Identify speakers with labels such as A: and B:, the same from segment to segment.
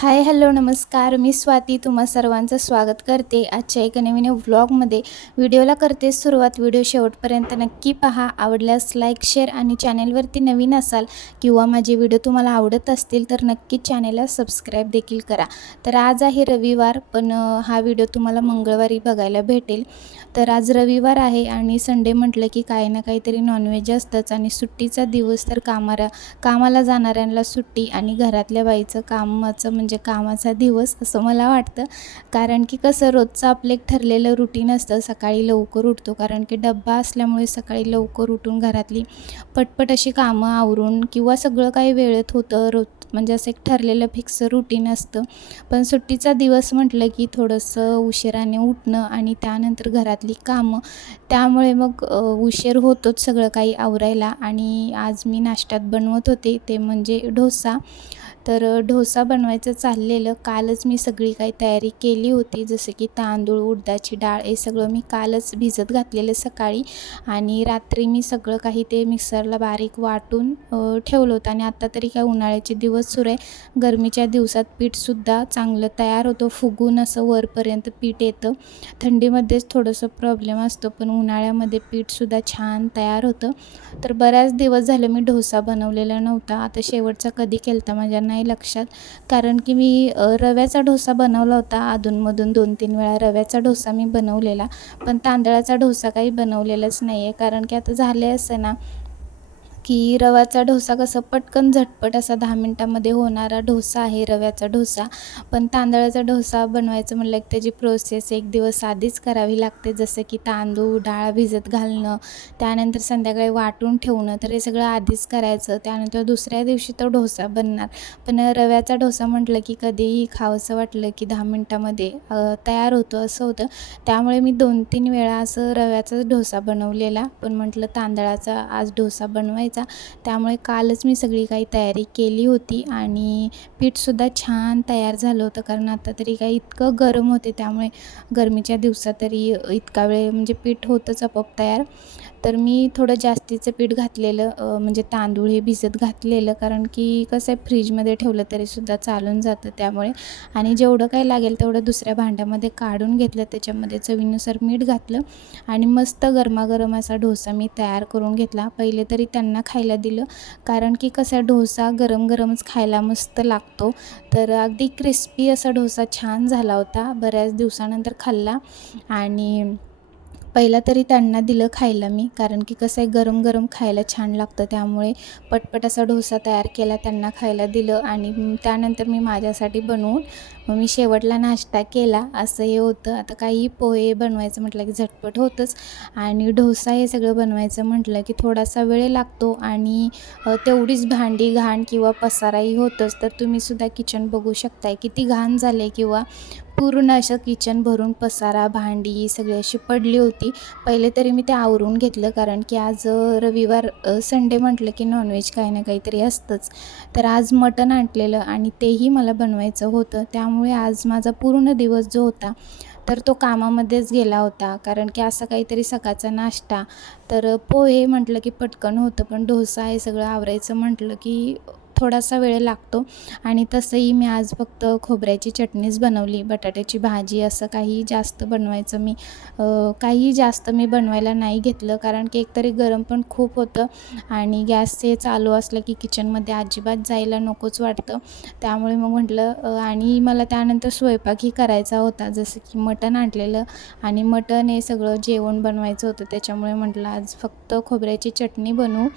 A: Hi hello नमस्कार. मी स्वाती. तुम्हा सर्वांचं स्वागत करते. आजच्या एका नवीन व्लॉगमध्ये व्हिडिओला करते सुरुवात. व्हिडिओ शेवटपर्यंत नक्की पहा. आवडल्यास लाईक शेअर आणि चॅनेलवरती नवीन असाल किंवा माझे व्हिडिओ तुम्हाला आवडत असतील तर नक्कीच चॅनेलला सबस्क्राईब देखील करा. तर आज आहे रविवार पण हा व्हिडिओ तुम्हाला मंगळवारी बघायला भेटेल. तर आज रविवार आहे आणि संडे म्हटलं की काही ना काहीतरी नॉनव्हेज असतंच आणि सुट्टीचा दिवस तर कामाला कामाला जाणाऱ्यांना सुट्टी आणि घरातल्या बाईचं कामाचं म्हणजे म्हणजे कामाचा दिवस असं मला वाटतं. कारण की कसं रोजचं आपलं एक ठरलेलं रुटीन असतं. सकाळी लवकर उठतो. कारण की डब्बा असल्यामुळे सकाळी लवकर उठून घरातली पटपट अशी कामं आवरून किंवा सगळं काही वेळेत होतं. रोज म्हणजे असं एक ठरलेलं फिक्स रुटीन असतं. पण सुट्टीचा दिवस म्हटलं की थोडंसं उशिराने उठणं आणि त्यानंतर घरातली कामं. त्यामुळे मग उशीर होतोच सगळं काही आवरायला. आणि आज मी नाश्त्यात बनवत होते. ते म्हणजे डोसा. तर ढोसा बनवायचं चाललेलं कालच मी सगळी काही तयारी केली होती. जसं की तांदूळ उडदाची डाळ हे सगळं मी कालच भिजत घातलेलं सकाळी आणि रात्री मी सगळं काही ते मिक्सरला बारीक वाटून ठेवलं होतं आणि आत्ता तरी काय उन्हाळ्याचे दिवस सुरू आहे. गरमीच्या दिवसात पीठसुद्धा चांगलं तयार होतं. फुगून असं वरपर्यंत पीठ येतं. थंडीमध्येच थोडंसं प्रॉब्लेम असतो पण उन्हाळ्यामध्ये पीठसुद्धा छान तयार होतं. तर बऱ्याच दिवस झाले मी ढोसा बनवलेला नव्हता. आता शेवटचा कधी केलता माझ्या नाही लक्षात. कारण की मी रव्याचा डोसा बनवला होता. अधूनमधून दोन तीन वेळा रव्याचा डोसा मी बनवलेला. पण तांदळाचा डोसा काही बनवलेलाच नाही आहे कारण की आता झाले असं ना की रव्याचा डोसा कसं पटकन झटपट असा दहा मिनटामध्ये होणारा डोसा आहे रव्याचा डोसा. पण तांदळाचा डोसा बनवायचं म्हणलं की त्याची प्रोसेस एक दिवस आधीच करावी लागते. जसं की तांदूळ डाळ भिजत घालणं त्यानंतर संध्याकाळी वाटून ठेवणं तर हे सगळं आधीच करायचं. त्यानंतर दुसऱ्या दिवशी तो डोसा बनणार. पण रव्याचा डोसा म्हटलं की कधीही खावंसं वाटलं की दहा मिनटामध्ये तयार होतं असं होतं. त्यामुळे मी दोन तीन वेळा असं रव्याचाच डोसा बनवलेला. पण म्हटलं तांदळाचा आज डोसा बनवायचा त्यामुळे कालच मी सगळी काही तयारी केली होती आणि पीठसुद्धा छान तयार झालं होतं. कारण आता तरी काही इतकं गरम होते त्यामुळे गरमीच्या दिवसात तरी इतका वेळ म्हणजे पीठ होतंच आपोआप तयार. तर मी थोडं जास्तीचं पीठ घातलेलं म्हणजे तांदूळ हे भिजत घातलेलं. कारण की कसं आहे फ्रीजमध्ये ठेवलं तरीसुद्धा चालून जातं त्यामुळे. आणि जेवढं काही लागेल तेवढं दुसऱ्या भांड्यामध्ये काढून घेतलं. त्याच्यामध्ये चवीनुसार मीठ घातलं. आणि मस्त गरमागरम असा डोसा मी तयार करून घेतला. पहिले तरी त्यांना खायला दिलं. कारण की कसा डोसा गरम गरमच खायला मस्त लागतो. तर अगदी क्रिस्पी असा डोसा छान झाला होता. बऱ्याच दिवसानंतर खाल्ला. आणि पहिला तरी त्यांना दिलं खायला मी कारण की कसं आहे गरम गरम खायला छान लागतं. त्यामुळे पटपट असा डोसा तयार केला त्यांना खायला दिलं आणि त्यानंतर मी माझ्यासाठी बनवून मग मी शेवटला नाश्ता केला. असं हे होतं. आता काही पोहे बनवायचं म्हटलं की झटपट होतंच. आणि डोसा हे सगळं बनवायचं म्हटलं की थोडासा वेळ लागतो आणि तेवढीच भांडी घाण किंवा पसाराही होतंच. तर तुम्हीसुद्धा किचन बघू शकताय. किती घाण झाले किंवा पूर्ण असं किचन भरून पसारा भांडी सगळी अशी पडली होती. पहिले तरी मी ते आवरून घेतलं कारण की आज रविवार संडे म्हटलं की नॉनव्हेज काही ना काहीतरी असतंच. तर आज मटण आणलेलं आणि तेही मला बनवायचं होतं. त्यामुळे आज माझा पूर्ण दिवस जो होता तर तो कामामध्येच गेला होता. कारण की असं काहीतरी सकाळचा नाश्ता तर पोहे म्हटलं की पटकन होतं पण डोसा हे सगळं आवरायचं म्हटलं की थोडासा वेळ लागतो. आणि तसंही मी आज फक्त खोबऱ्याची चटणीच बनवली. बटाट्याची भाजी असं काही जास्त बनवायचं मी काही जास्त मी बनवायला नाही घेतलं. कारण की एकतरी गरम पण खूप होतं. आणि गॅस हे चालू असलं की किचनमध्ये अजिबात जायला नकोच वाटतं. त्यामुळे मग म्हटलं आणि मला त्यानंतर स्वयंपाकही करायचा होता. जसं की मटण आणलेलं. आणि मटण हे सगळं जेवण बनवायचं होतं. त्याच्यामुळे म्हटलं आज फक्त खोबऱ्याची चटणी बनवू.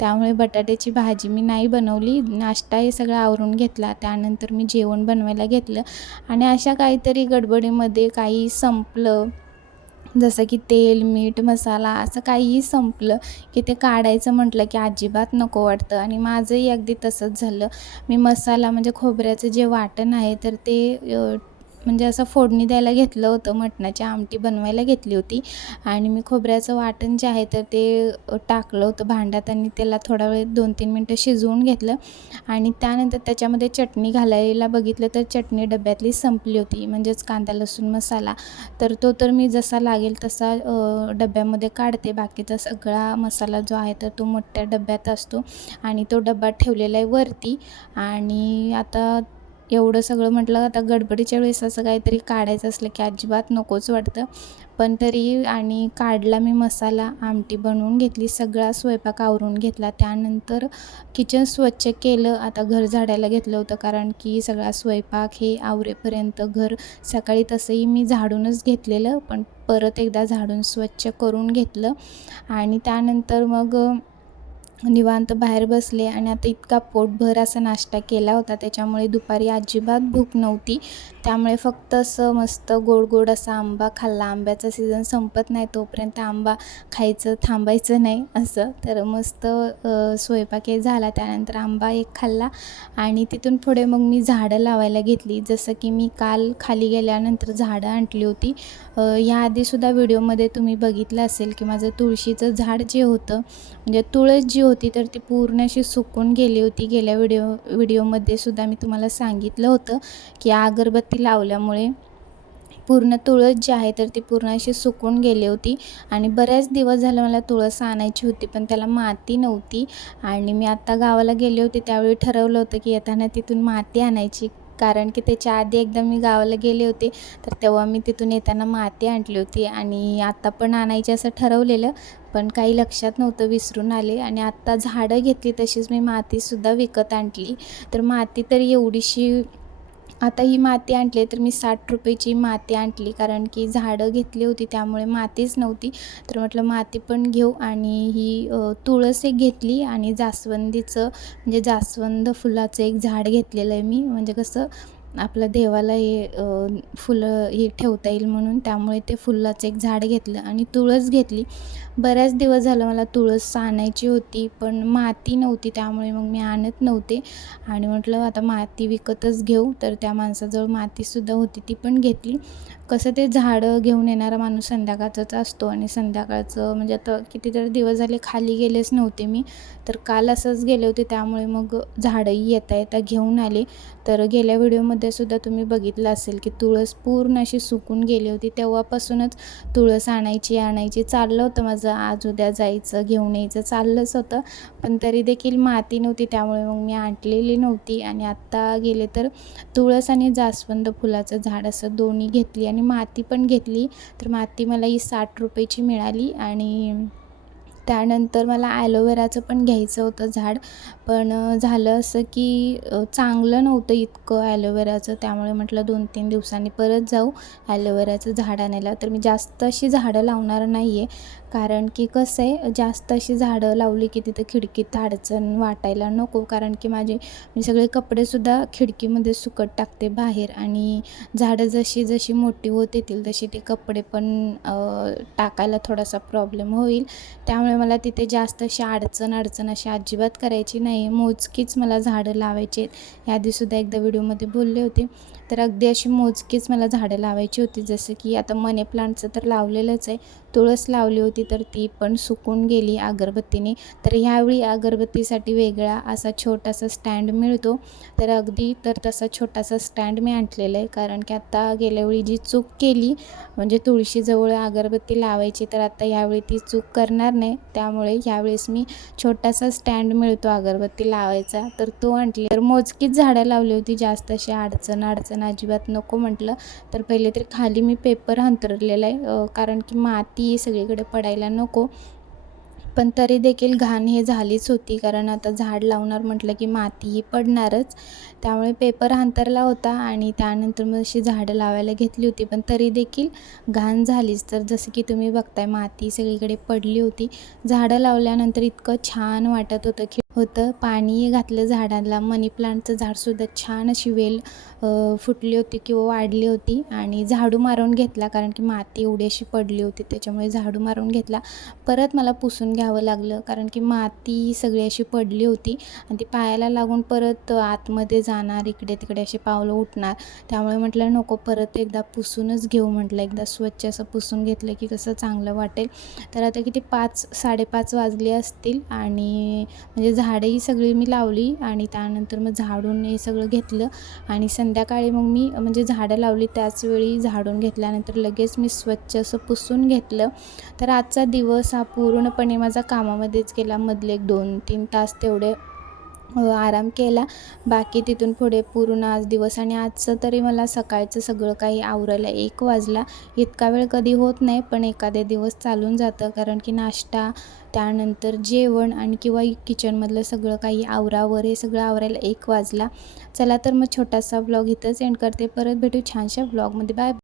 A: त्यामुळे बटाट्याची भाजी मी नाही बनवली. नाश्ता हे सगळं आवरून घेतला. त्यानंतर मी जेवण बनवायला घेतलं. आणि अशा काहीतरी गडबडीमध्ये काही संपलं. जसं की तेल मीठ मसाला असं काहीही संपलं की ते काढायचं म्हटलं की अजिबात नको वाटतं. आणि माझंही अगदी तसंच झालं. मी मसाला म्हणजे खोबऱ्याचं जे वाटण आहे तर ते म्हणजे असं फोडणी द्यायला घेतलं होतं मटणाची आमटी बनवायला घेतली होती. आणि मी खोबऱ्याचं वाटण जे आहे तर ते टाकलं होतं भांड्यात आणि त्याला थोडा वेळ दोन तीन मिनटं शिजवून घेतलं. आणि त्यानंतर त्याच्यामध्ये चटणी घालायला बघितलं तर चटणी डब्यातली संपली होती म्हणजेच कांदा लसूण मसाला. तर तो तर मी जसा लागेल तसा डब्यामध्ये काढते. बाकीचा सगळा मसाला जो आहे तर तो मोठ्या डब्यात असतो. आणि तो डबा ठेवलेला आहे वरती. आणि आता एवढं सगळं म्हटलं आता गडबडीच्या वेळेस असं काहीतरी काढायचं असलं की अजिबात नकोच वाटतं. पण तरी आणि काढला मी मसाला आमटी बनवून घेतली सगळा स्वयंपाक आवरून घेतला. त्यानंतर किचन स्वच्छ केलं. आता घर झाडायला घेतलं होतं कारण की सगळा स्वयंपाक हे आवरेपर्यंत घर सकाळी तसंही मी झाडूनच घेतलेलं पण परत एकदा झाडून स्वच्छ करून घेतलं. आणि त्यानंतर मग निवांत बाहेर बसले आणि आता इतका पोटभर असा नाश्ता केला होता. त्याच्यामुळे दुपारी अजिबात भूक नव्हती. त्यामुळे फक्त असं मस्त गोड गोड असा आंबा खाल्ला. आंब्याचा सीझन संपत नाही तोपर्यंत आंबा खायचं थांबायचं नाही असं. तर मस्त स्वयंपाक एक झाला. त्यानंतर आंबा एक खाल्ला आणि तिथून पुढे मग मी झाडं लावायला घेतली. जसं की मी काल खाली गेल्यानंतर झाडं आणली होती. याआधीसुद्धा व्हिडिओमध्ये तुम्ही बघितलं असेल की माझं तुळशीचं झाड जे होतं म्हणजे तुळस जी होती तर ती पूर्ण अशी सुकून गेली होती. गेल्या व्हिडिओ व्हिडिओमध्ये सुद्धा मी तुम्हाला सांगितलं होतं की अगरबत्ती लावल्यामुळे पूर्ण तुळस जी आहे तर ती पूर्ण अशी सुकून गेली होती. आणि बऱ्याच दिवस झालं मला तुळस आणायची होती पण त्याला माती नव्हती. आणि मी आत्ता गावाला गेले होते त्यावेळी ठरवलं होतं की येताना तिथून माती आणायची. कारण की त्याच्या आधी एकदा मी गावाला गेले होते तर तेव्हा मी तिथून येताना माती आणली होती आणि आत्ता पण आणायची असं ठरवलेलं पण काही लक्षात नव्हतं विसरून आले. आणि आत्ता झाडं घेतली तशीच मी मातीसुद्धा विकत आणली. तर माती तर एवढीशी आता ही माती आणली तर मी साठ रुपयाची माती आणली कारण की झाडं घेतली होती त्यामुळे मातीच नव्हती. तर म्हटलं माती पण घेऊ आणि ही तुळस एक घेतली आणि जास्वंदीचं म्हणजे जास्वंद फुलाचं एक झाड घेतलेलं आहे मी. म्हणजे कसं आपल्या देवाला हे फुलं हे ठेवता येईल म्हणून त्यामुळे ते फुलाचं एक झाड घेतलं आणि तुळस घेतली. बऱ्याच दिवस झालं मला तुळस आणायची होती पण माती नव्हती त्यामुळे मग मी आणत नव्हते. आणि म्हटलं आता माती विकतच घेऊ तर त्या माणसाजवळ मातीसुद्धा होती ती पण घेतली. कसं ते झाडं घेऊन येणारा माणूस संध्याकाळचाच असतो आणि संध्याकाळचं म्हणजे आता कितीतरी दिवस झाले खाली गेलेच नव्हते मी तर काल असंच गेले होते त्यामुळे मग झाडंही येता येता घेऊन आले. तर गेल्या व्हिडिओमध्ये सुद्धा तुम्ही बघितलं असेल की तुळस पूर्ण अशी सुकून गेली होती. तेव्हापासूनच तुळस आणायची आणायची चाललं होतं माझं. आज उद्या जायचं घेऊन यायचं चाललंच होतं. पण तरी देखील माती नव्हती त्यामुळे मग मी आणलेली नव्हती. आणि आत्ता गेले तर तुळस आणि जास्वंद फुलाचं झाड असं दोन्ही घेतली आणि माती पण घेतली. तर माती मला ही साठ रुपयाची मिळाली आणि त्यानंतर मला ॲलोवेराचं पण घ्यायचं होतं झाड. पण झालं असं की चांगलं नव्हतं इतकं ॲलोवेराचं. त्यामुळे म्हटलं दोन तीन दिवसांनी परत जाऊ ॲलोवेराचं झाड आणायला. तर मी जास्त अशी झाडं लावणार नाही आहे कारण की कसं आहे जास्त अशी झाडं लावली की तिथं खिडकीत अडचण वाटायला नको. कारण की माझे मी सगळे कपडेसुद्धा खिडकीमध्ये सुकत टाकते बाहेर आणि झाडं जशी जशी मोठी होत येतील तशी ते कपडे पण टाकायला थोडासा प्रॉब्लेम होईल. त्यामुळे मला तिथे जास्त अशी अडचण अडचण अशी अजिबात करायची नाही. मोजकीच मला झाडं लावायचे याआधीसुद्धा एकदा व्हिडिओमध्ये बोलले होते. तर अगदी अशी मोजकीच मला झाडं लावायची होती. जसं की आता मनी प्लांटचं तर लावलेलंच आहे. तुळस लावली होती तर ती पण सुकून गेली अगरबत्तीने. तर ह्यावेळी अगरबत्तीसाठी वेगळा असा छोटासा स्टँड मिळतो. तर अगदी तर तसा छोटासा स्टँड मी आणलेला आहे. कारण की आत्ता गेल्यावेळी जी चूक केली म्हणजे तुळशीजवळ अगरबत्ती लावायची तर आता ह्यावेळी ती चूक करणार नाही. त्यामुळे ह्यावेळेस मी छोटासा स्टँड मिळतो अगरबत्ती लावायचा. तर तो आणले तर मोजकीच झाडं लावली होती. जास्त अशी अडचण अडचण अजिबात नको म्हटलं. तर पहिले तर खाली मी पेपर अंतरलेला आहे. कारण की माती सगळीकडे पडायला नको. पण तरी देखील घाण हे झालीच होती. कारण आता झाड लावणार म्हटलं की माती ही पडणारच. त्यामुळे पेपर अंतरला होता आणि त्यानंतर मग अशी झाडं लावायला घेतली होती. पण तरी देखील घाण झालीच. तर जसं की तुम्ही बघताय माती सगळीकडे पडली होती. झाडं लावल्यानंतर इतकं छान वाटत होतं. की होतं. पाणी घातलं झाडाला. मनी प्लांटचं झाडसुद्धा छान अशी वेल फुटली होती किंवा वाढली होती आणि झाडू मारून घेतला. कारण की माती एवढी अशी पडली होती त्याच्यामुळे झाडू मारून घेतला. परत मला पुसून घ्यावं लागलं. कारण की माती सगळी अशी पडली होती आणि ती पायाला लागून परत आतमध्ये जाणार इकडे तिकडे असे पावलं उठणार. त्यामुळे म्हटलं नको परत एकदा पुसूनच घेऊ म्हटलं. एकदा स्वच्छ असं पुसून घेतलं की कसं चांगलं वाटेल. तर आता किती पाच साडेपाच वाजले असतील आणि म्हणजे झाडंही सगळी मी लावली आणि त्यानंतर मग झाडून हे सगळं घेतलं. आणि संध्याकाळी मग मी म्हणजे झाडं लावली त्याचवेळी झाडून घेतल्यानंतर लगेच मी स्वच्छ असं पुसून घेतलं. तर आजचा दिवस हा पूर्णपणे माझा कामामध्येच गेला. मधले एक दोन तीन तास तेवढे आराम केला. बाकी तिथून पुढे पूर्ण आज दिवस आणि आजचं तरी मला सकाळचं सगळं काही आवरायला एक वाजला. इतका वेळ कधी होत नाही पण एखादे दिवस चालून जातं. कारण की नाश्ता त्यानंतर जेवण आणि किंवा किचनमधलं सगळं काही आवरावर हे सगळं आवरायला एक वाजला. चला तर मग छोटासा ब्लॉग इथंच एंड करते. परत भेटू छानशा ब्लॉगमध्ये. बाय